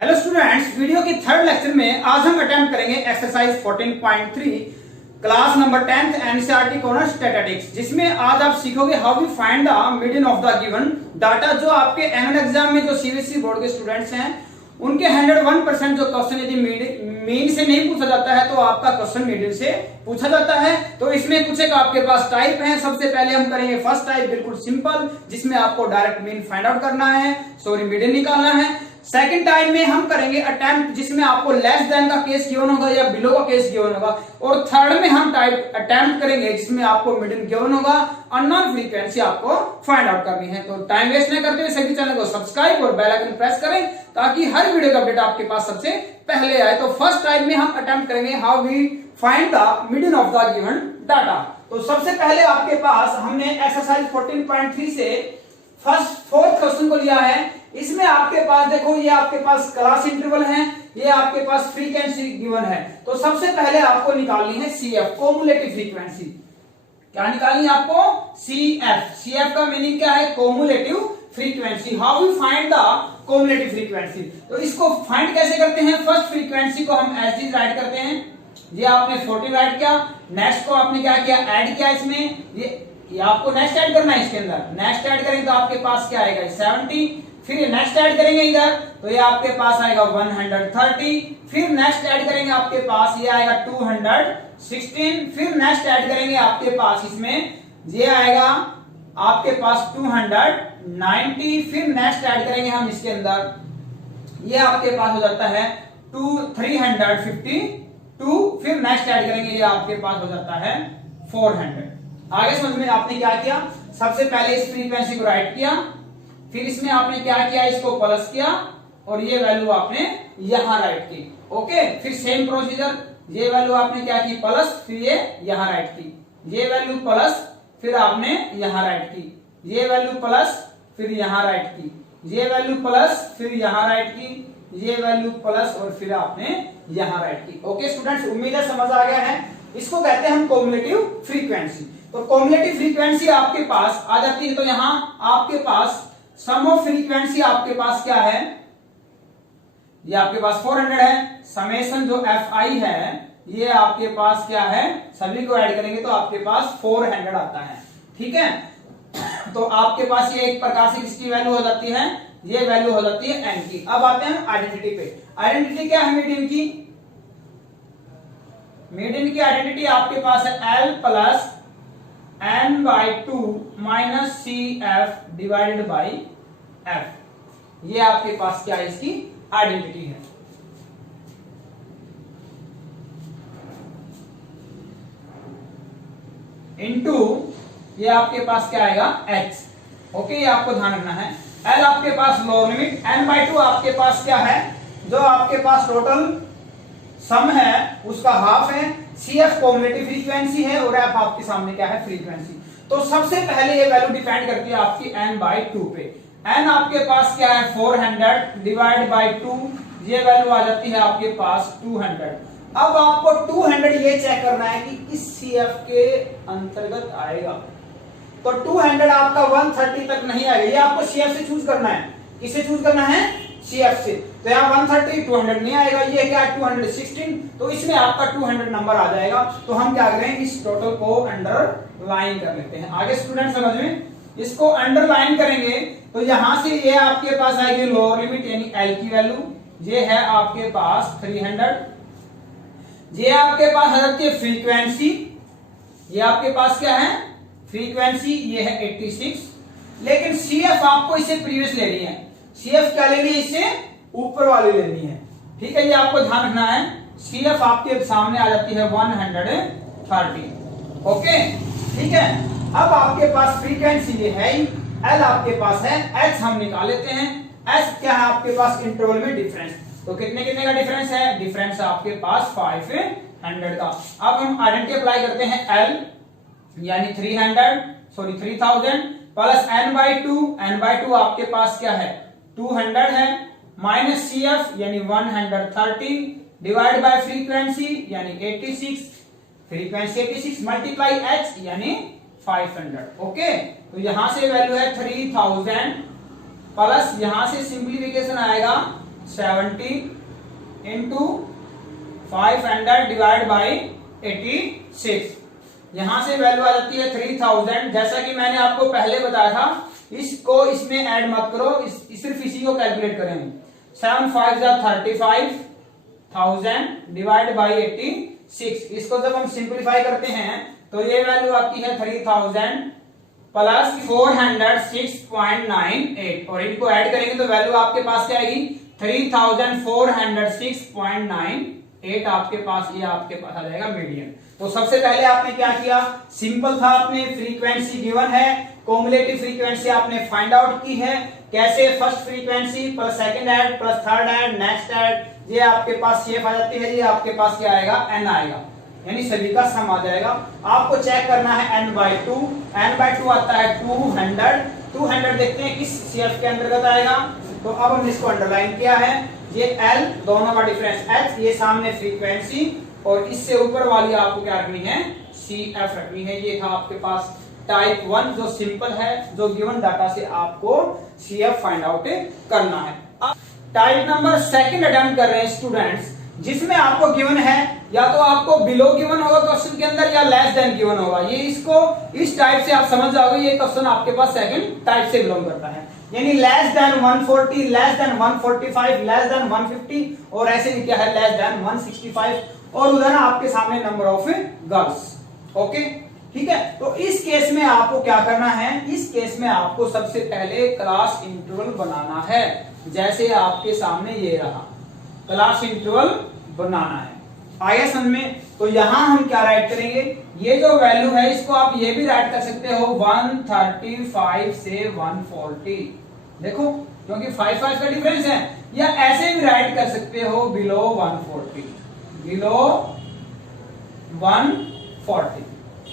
Hello students, video की third lecture में आज हम अटेम्प्ट करेंगे exercise 14.3 class number 10th NCERT corner statistics, जिसमें आज आप सीखोगे how we find the median of the given data. जो आपके एनुअल एग्जाम में जो सीबीएसई बोर्ड के स्टूडेंट्स हैं उनके 101% जो क्वेश्चन यदि मीन से नहीं पूछा जाता है तो आपका क्वेश्चन मीडियन से पूछा जाता है। तो इसमें कुछ एक आपके पास टाइप है। सबसे पहले हम करेंगे फर्स्ट टाइप, बिल्कुल सिंपल, जिसमें आपको डायरेक्ट मीन फाइंड आउट करना है, सॉरी मीडियन निकालना है। सेकंड टाइम में हम करेंगे अटेम्प्ट, जिसमें आपको लेस देन का केस गिवन होगा या बिलो का केस गिवन होगा। और थर्ड में हम टाइप अटेम्प्ट करेंगे जिसमें आपको मीडियन गिवन होगा, अननोन फ्रीक्वेंसी आपको फाइंड आउट करनी है। तो टाइम वेस्ट न करते हुए सभी चैनल को सब्सक्राइब और बेल आइकन प्रेस करें ताकि हर वीडियो का अपडेट आपके पास सबसे पहले आए। तो फर्स्ट टाइम में हम अटेम्प्ट करेंगे how we find the median of the given data. तो सबसे पहले आपके पास हमने एक्सरसाइज 14.3 से फोर्थ क्वेश्चन को लिया है। इसमें आपके पास देखो, ये आपके पास क्लास इंटरवल है, ये आपके पास फ्रीक्वेंसी गिवन है। तो सबसे पहले आपको निकालनी है सीएफ, कोमुलेटिव फ्रीक्वेंसी। क्या निकालनी है आपको? सीएफ। सीएफ का मीनिंग क्या है? Cumulative frequency. How we find the cumulative frequency? तो इसको फाइंड कैसे करते हैं? फर्स्ट फ्रीक्वेंसी को हम एज इट राइट करते हैं। ये आपने 40 राइट किया, नेक्स्ट को आपने क्या किया? ऐड किया इसमें, ये आपको नेक्स्ट ऐड करना है। इसके अंदर नेक्स्ट ऐड करेंगे तो आपके पास क्या आएगा? 70। फिर नेक्स्ट ऐड करेंगे इधर तो ये आपके पास आएगा 130। फिर नेक्स्ट ऐड करेंगे आपके पास ये आएगा 216। फिर नेक्स्ट ऐड करेंगे आपके पास इसमें ये आएगा आपके पास 290। फिर नेक्स्ट ऐड करेंगे हम इसके अंदर ये आपके पास हो जाता है 352। फिर नेक्स्ट ऐड करेंगे ये आपके पास हो जाता है 400। आगे समझ में आपने क्या किया? सबसे पहले इस फ्रीक्वेंसी को राइट किया, फिर इसमें आपने क्या किया? इसको प्लस किया और ये वैल्यू आपने यहां राइट की। ओके, फिर सेम प्रोसीजर, ये वैल्यू आपने क्या की? प्लस, फिर ये यहां राइट की, ये वैल्यू प्लस, फिर आपने यहां राइट की, ये वैल्यू प्लस, फिर यहां राइट की, ये वैल्यू प्लस, फिर यहां राइट की, ये वैल्यू प्लस और फिर आपने यहां राइट की। ओके स्टूडेंट्स, उम्मीद है समझ आ गया है। इसको कहते हैं हम कोमुलेटिव फ्रीक्वेंसी। तो कोमुलेटिव फ्रीक्वेंसी आपके पास आ जाती है। तो यहां आपके पास सम ऑफ फ्रीक्वेंसी आपके पास क्या है? ये आपके पास 400 है। समेशन जो fi है ये आपके पास क्या है? सभी को ऐड करेंगे तो आपके पास 400 आता है। ठीक है, तो आपके पास ये एक प्रकार से किसकी वैल्यू हो जाती है? ये वैल्यू हो जाती है n की। अब आते हैं आइडेंटिटी पे। आइडेंटिटी क्या है मीडियन की? मीडियन की आइडेंटिटी आपके पास है L plus n/2 minus CF divided by F। ये आपके पास क्या है? इसकी आइडेंटिटी है। इनटू ये आपके पास क्या आएगा? H। ओके, ये आपको ध्यान रखना है। L आपके पास लोअर लिमिट, n/2 आपके पास क्या है? जो आपके पास टोटल सम है उसका हाफ है। CF कोमुलेटिव फ्रीक्वेंसी है और F आपके सामने क्या है? फ्रीक्वेंसी। तो सबसे पहले ये वैल्यू डिपेंड करती है आपकी n/2 पे। n आपके पास क्या है? 400 डिवाइड बाई 2, ये वैल्यू आ जाती है आपके पास 200। अब आपको 200 ये चेक करना है कि इस CF के अंतर्गत आएगा। तो 200 आपका 130 तक नहीं आएगा, ये आपको CF से चूज करना है। किसे चूज करना है? CF से। तो यहाँ 130 200 नहीं आएगा, ये क्या है? 216। तो इसमें आपका 200 नंबर आ जाएगा। तो हम क्या करें? इस टोटल को अंडरलाइन कर लेते हैं। आगे स्टूडेंट समझ में, इसको अंडरलाइन करेंगे तो यहां से ये आपके पास आएगी लोअर लिमिट यानी L की वैल्यू, ये है आपके पास 300। ये आपके पास आ जाती है फ्रीक्वेंसी, ये आपके पास क्या है? फ्रीक्वेंसी, ये है 86। लेकिन CF आपको इसे प्रीवियस लेनी है। CF क्या लेनी है? इससे ऊपर वाली लेनी है। ठीक है, ये आपको ध्यान रखना है। CF आपके सामने आ जाती है 130। ओके, ठीक है। अब आपके पास फ्रीक्वेंसी ये है, L आपके पास है, H हम निकाल लेते हैं। H क्या है आपके पास? इंटरवल में डिफरेंस। तो कितने कितने का डिफरेंस है? डिफरेंस है आपके पास 500 का। अब हम आइडेंटिटी अप्लाई करते हैं। L यानी 3000 प्लस n/2 आपके पास क्या है? 200 है, माइनस CF यानी 130 डिवाइड बाय फ्रीक्वेंसी यानी 86, फ्रीक्वेंसी 86 मल्टीप्लाई H यानी 500। ओके, तो यहां से वैल्यू है 3000 प्लस यहां से सिंप्लीफिकेशन आएगा 70 इंटू 500 डिवाइड बाई 86। यहां से वैल्यू आ जाती है 3000। जैसा कि मैंने आपको पहले बताया था, इसको इसमें ऐड मत करो, सिर्फ इसी को कैलकुलेट करेंगे। 7 5 35,000 डिवाइड बाई 86। इसको जब हम सिंप्लीफाई करते हैं तो ये वैल्यू आती है 3000 प्लस 406.98 और इनको ऐड करेंगे तो वैल्यू आपके पास क्या आएगी 3406.98 आपके पास, ये आपके पास आ जाएगा मीडियन। तो सबसे पहले आपने क्या किया, सिंपल था, आपने फ्रीक्वेंसी गिवन है, कॉम्युलेटिव फ्रीक्वेंसी आपने फाइंड आउट की है। कैसे, first frequency plus second add plus third add next add, ये आपके पास CF आ जाती है, ये आपके पास क्या आएगा N आएगा, यानी सभी का सम आ जाएगा। आपको चेक करना है n/2, n/2 आता है 200 देखते हैं किस CF के अंतर्गत आएगा। तो अब हमने इसको अंडरलाइन किया है, ये L दोनों का डिफरेंस H, ये सामने फ्रीक्वेंसी और इससे ऊपर वाली आपको क्या रखनी है CF रखनी है। ये था आपके पास टाइप 1 जो सिंपल है, जो गिवन डाटा से आपको CF फाइंड आउट करना है। अब टाइप नंबर सेकंड अटेम्प्ट कर रहे हैं स्टूडेंट्स, जिसमें आपको गिवन है या तो आपको बिलो गिवन होगा क्वेश्चन के अंदर या लेस देन गिवन होगा। ये इसको इस टाइप से आप समझ जाओगे, ये क्वेश्चन आपके पास सेकंड टाइप से बिलोंग करता है, यानी less than 140, less than 145, less than 150 और ऐसे ही क्या है लेस देन 165 और उधर आपके सामने नंबर ऑफ गर्ल्स। ओके, ठीक है। तो इस केस में आपको क्या करना है, इस केस में आपको सबसे पहले क्लास इंटरवल बनाना है। जैसे आपके सामने ये रहा, क्लास इंटरवल बनाना है, आया समझ में। तो यहां हम क्या राइट करेंगे, ये जो वैल्यू है इसको आप ये भी राइट कर सकते हो 135 से 140, देखो क्योंकि 5 का डिफरेंस है, या ऐसे भी राइट कर सकते हो बिलो 140, बिलो 140।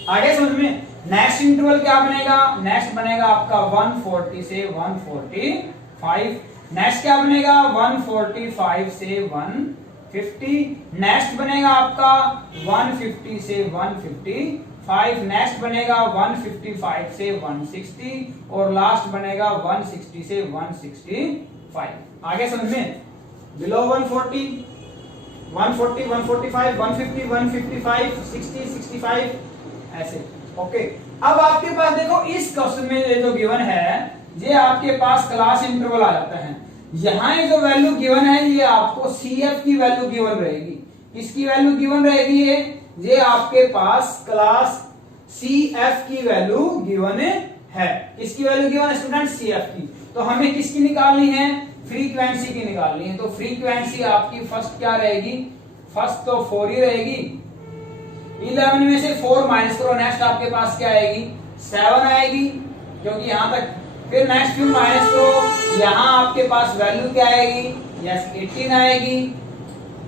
आगे समझ में। नेक्स्ट इंटरवल क्या बनेगा, नेक्स्ट बनेगा आपका 140 से 145, नेक्स्ट क्या बनेगा 145 से 150, नेक्स्ट बनेगा आपका 150 से 155, नेक्स्ट बनेगा 155 से 160 और लास्ट बनेगा 160 से 165। आगे समझ में। बिलो 140, 140, 145, 150, 155, 60, 65 ऐसे। ओके, अब आपके पास देखो इस क्वेश्चन में ये जो गिवन है, ये आपके पास क्लास इंटरवल आ जाता है। यहां ये जो वैल्यू गिवन है ये आपको CF की वैल्यू गिवन रहेगी। किसकी वैल्यू गिवन रहेगी, ये आपके पास क्लास CF की वैल्यू गिवन है। किसकी वैल्यू गिवन है स्टूडेंट, CF की। तो हमें किसकी निकालनी है, फ्रीक्वेंसी की निकालनी है। तो फ्रीक्वेंसी आपकी फर्स्ट क्या रहेगी, फर्स्ट तो 4 ही रहेगी, 11 में से 4 माइनस करो, नेक्स्ट आपके पास क्या आएगी 7 आएगी, क्योंकि यहां तक। फिर नेक्स्ट फिर माइनस करो, यहां आपके पास वैल्यू क्या आएगी, यस 18 आएगी।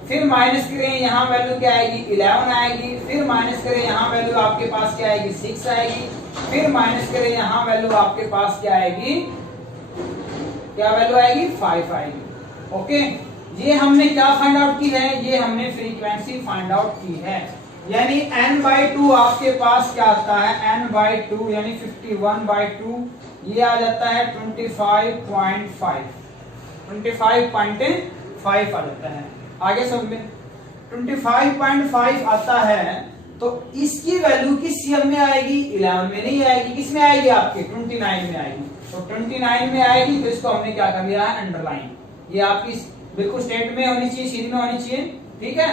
फिर माइनस करें, यहां वैल्यू क्या आएगी 11 आएगी। फिर माइनस करें, यहां वैल्यू आपके पास क्या आएगी 6 आएगी। फिर माइनस करें, यहां वैल्यू आपके पास क्या आएगी, क्या वैल्यू आएगी 5 आएगी। ओके, ये हमने क्या फाइंड आउट की है, ये हमने फ्रीक्वेंसी फाइंड आउट की है। यानी n/2 आपके पास क्या आता है, n/2 यानी 51/2, ये आ जाता है 25.5 आ जाता है। आगे समझ में। 25.5 आता है तो इसकी वैल्यू किस CF में आएगी, 11 में नहीं आएगी, किस में आएगी आपके 29 में आएगी। तो 29 में आएगी तो इसको हमने क्या कर लिया है अंडरलाइन, ये आपकी बिल्कुल स्टेट में होनी चाहिए, सीधी में होनी चाहिए, ठीक है,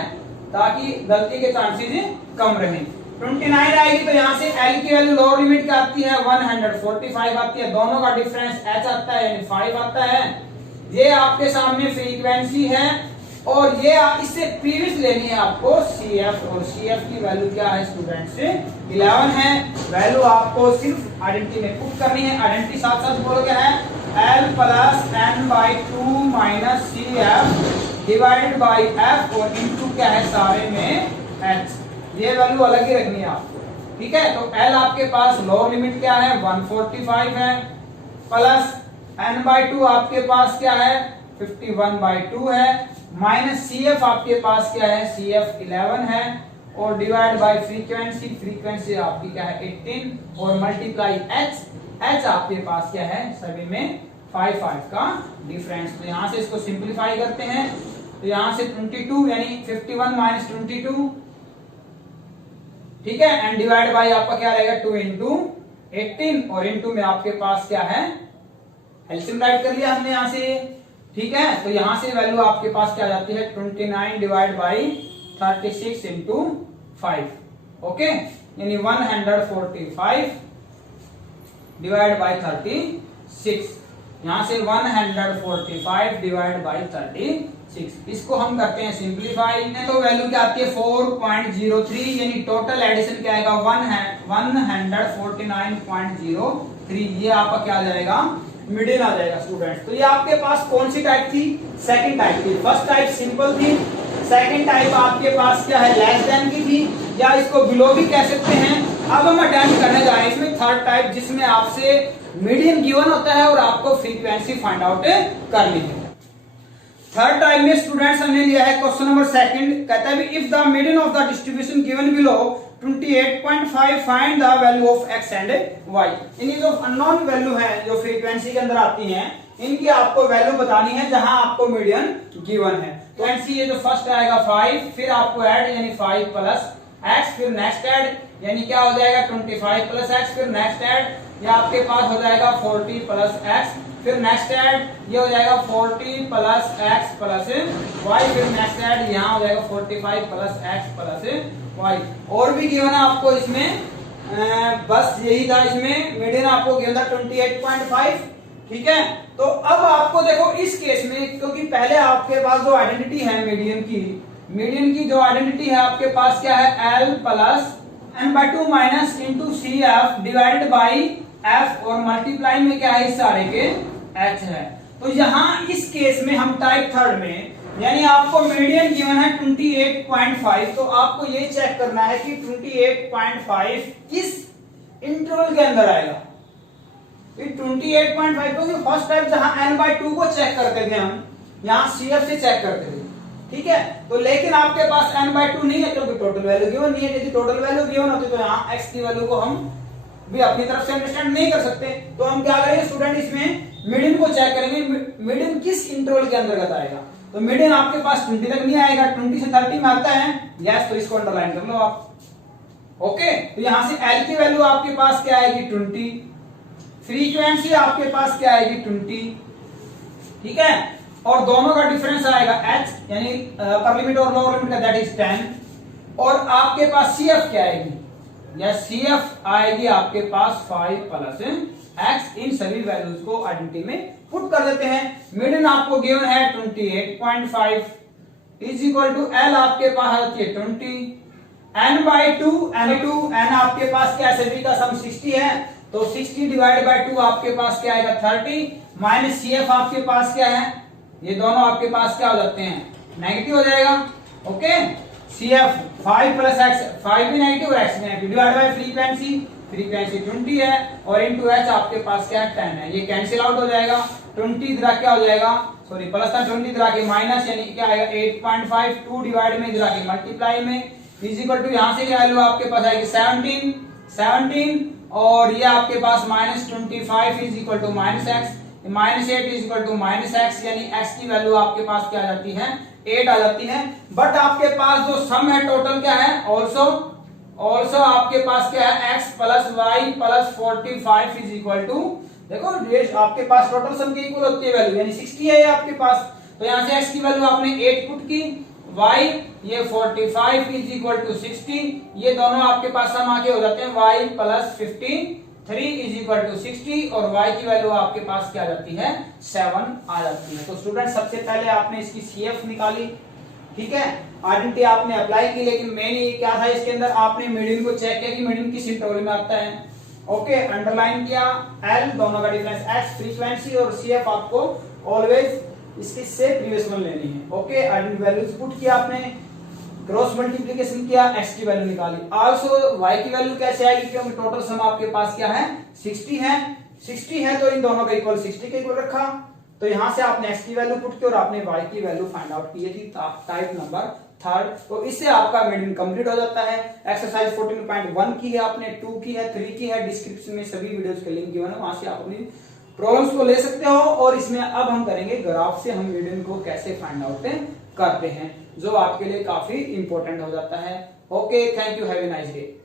ताकि गलती के चांसेस कम रहें। 29 आएगी तो यहाँ से L की वैल्यू लोअर लिमिट क्या आती है 145 आती है, दोनों का डिफरेंस H आता है यानी 5 आता है। ये आपके सामने फ्रीक्वेंसी है और ये इससे प्रीवियस लेनी है आपको CF, और CF की वैल्यू क्या है स्टूडेंट से 11 है। वैल्यू आपको सिर्फ आइडेंटिटी में पुट करनी है, आइडेंटिटी साथ साथ बोलो क्या है L plus n/2 minus CF divided by F और इनटू क्या है सारे में H। ये वैल्यू अलग ही रखनी है आपको, ठीक है। तो L आपके पास लोअर लिमिट क्या है 145 है, प्लस n/2 आपके पास क्या है 51/2 है, माइनस CF आपके पास क्या है CF 11 है और डिवाइड बाय फ्रीक्वेंसी, फ्रीक्वेंसी आपकी क्या है 18 और मल्टीप्लाई H, H आपके पास क्या है सभी में 5 का डिफरेंस। तो यहाँ से इसको सिंप्लीफाई करते हैं, तो यहाँ से 22 यानी 51 माइनस 22, ठीक है, एंड डिवाइड बाई आपका क्या रहेगा 2 इंटू 18, और इंटू में आपके पास क्या है एलसीएम राइट कर लिया हमने यहाँ से, ठीक है। तो यहाँ से वैल्यू आपके पास क्या जाती है 29 डिवाइड बाई 36 इंटू 5, ओके, यानी 145 डिवाइड बाई 36, यहाँ से 145 डिवाइड बाई 36, इसको हम करते हैं सिंप्लीफाई, तो वैल्यू क्या आती है 4.03, यानी टोटल एडिशन क्या आएगा 149.03, ये आपका क्या आ जाएगा मीडियन आ जाएगा स्टूडेंट। तो ये आपके पास कौन सी टाइप थी, सेकंड टाइप थी। फर्स्ट टाइप सिंपल थी, सेकंड टाइप आपके पास क्या है लेस देन की थी, या इसको बिलो भी कह सकते हैं। अब हम अटेम्प्ट करने जा रहे हैं इसमें थर्ड टाइप, जिसमें आपसे मीडियन गिवन होता है और आपको फ्रीक्वेंसी फाइंड आउट करनी है। थर्ड टाइप में स्टूडेंट्स हमने लिया है क्वेश्चन नंबर सेकंड, कहता है if the median of the distribution given below 28.5 find the value of x and y। इनकी जो अननोन वैल्यू है जो फ्रीक्वेंसी के अंदर आती हैं, इनकी आपको वैल्यू बतानी है जहां आपको मीडियन गिवन है। तो ये जो फर्स्ट आएगा 5, फिर आपको ऐड यानी 5 प्लस x, फिर नेक्स्ट ऐड यानी क्या हो जाएगा 25 प्लस x, फिर नेक्स्ट ऐड ये आपके पास हो जाएगा 40 प्लस x, फिर नेक्स्ट ऐड ये हो जाएगा 40 प्लस x प्लस y, फिर नेक्स्ट ऐड यहाँ हो जाएगा 45 प्लस x प्लस y। और भी गिवन है आपको इसमें, बस यही था इसमें, मीडियन आपको गिवन था 28.5, ठीक है। तो अब आपको देखो इस केस में, क्योंकि पहले आपके पास जो आइडेंटिटी है मीडियन की जो आइडेंटिटी है आपके पास क्या है L plus n/2 minus into C F divided by F, और मल्टीप्लाई में क्या है इस सारे के h है। तो यहाँ इस केस में हम टाइप थर्ड में, यानी आपको मीडियन गिवन है 28.5, तो आपको ये चेक करना है कि 28.5 किस इंटरवल के अंदर आएगा। 28.5 क्योंकि फर्स्ट टाइप जहां n/2 को चेक करते थे हम, यहाँ CF से चेक करते थे, ठीक है। तो लेकिन आपके पास n/2 नहीं है क्योंकि टोटल वैल्यू गिवन नहीं है। यदि टोटल वैल्यू गिवन होती तो यहाँ x की वैल्यू को हम भी अपनी तरफ से अंडरस्टैंड नहीं कर सकते। तो हम क्या करेंगे स्टूडेंट, इसमें मीडियन को चेक करेंगे, मीडियन किस इंटरवल के अंतर्गत आएगा। तो मीडियन आपके पास 20 तक नहीं आएगा, 20 से 30 में आता है, यस, तो इसको अंडरलाइन कर लो आप, ओके। तो यहां से L की वैल्यू आपके पास क्या आएगी 20, फ्रीक्वेंसी आपके पास क्या आएगी 20, ठीक है, और दोनों का डिफरेंस आएगा h, यानी अपर लिमिट और लोअर लिमिट का, दैट इज 10, और आपके पास CF क्या आएगी, या CF आएगी आपके पास 5 प्लस x। इन सभी वैल्यूज को आइडेंटिटी में पुट कर देते हैं। मीडियन आपको गिवन है 28.5 इज इक्वल टू L आपके पास आती है 20, n/2 n आपके पास क्या है, सभी का सम 60 है, तो 60 डिवाइड बाय 2 आपके पास क्या आएगा 30, माइनस CF आपके पास क्या है, ये दोनों आपके पास क्या हो जाते हैं नेगेटिव हो जाएगा, ओके। CF 5 प्लस x, 5 भी नेगेटिव और x भी नेगेटिव, डिवाइड बाय फ्रीक्वेंसी 20 है, और इनटू h आपके पास क्या है 10 है, ये कैंसिल आउट हो जाएगा। 20 इधर क्या हो जाएगा, सॉरी प्लस था, 20 इधर आके माइनस, यानी क्या आएगा 8.5, 2 डिवाइड में इधर आके मल्टीप्लाई में इज इक्वल टू, यहाँ से वैल्यू आपके पास आएगी 17, और ये आपके पास minus 25 is equal to minus x, minus 8 is equal to minus x, यानी x की वैल्यू आपके पास क्या आ जाती है 8 आ जाती है। बट आपके पास जो सम है टोटल क्या है, ऑल्सो आपके पास क्या है x plus y plus 45 is equal to, देखो ये आपके पास टोटल सम की इक्वल होती है वैल्यू, यानी 60 है आपके पास। तो यहाँ से x की वैल्यू आपने 8 पुट की, y ये 45 इज इक्वल टू 60, ये दोनों आपके पास सम आके हो जाते हैं y plus 53 is equal to 60, और y की वैल्यू आपके पास क्या आ जाती है 7 आ जाती है। तो स्टूडेंट सबसे पहले आपने इसकी CF निकाली, ठीक है, आइडेंटिटी आपने अप्लाई की, लेकिन मेन ये क्या था इसके अंदर, आपने मीडियन को चेक किया कि मीडियन किस इंटरवल में आता है, ओके, अंडरलाइन किया। L दोनों का डिफरेंस x फ्रीक्वेंसी, और CF आपको ऑलवेज इसके से प्रीवियस वन लेनी है, ओके। आइडेंटिटी वैल्यूज पुट किया आपने, क्रॉस मल्टीप्लिकेशन किया, x की वैल्यू निकाली। आल्सो y की वैल्यू कैसे आएगी, क्योंकि टोटल सम आपके पास क्या है 60 है, तो इन दोनों का इक्वल 60 के इक्वल रखा। तो यहां से आपने x की वैल्यू पुट की और आपने y की वैल्यू फाइंड आउट की थी, टाइप नंबर थर्ड। तो इससे आपका मीडियन कंप्लीट हो जाता है। एक्सरसाइज 14.1 की है आपने, 2 की है, 3 की है, डिस्क्रिप्शन में सभी वीडियोस के लिंक गिवन है, वहां से आप अपनी प्रॉब्लम्स को ले सकते हो। और इसमें अब हम करेंगे ग्राफ से हम मीडियन को कैसे फाइंड आउट करते हैं, जो आपके लिए काफी इंपॉर्टेंट हो जाता है। Okay, thank you, have a nice day.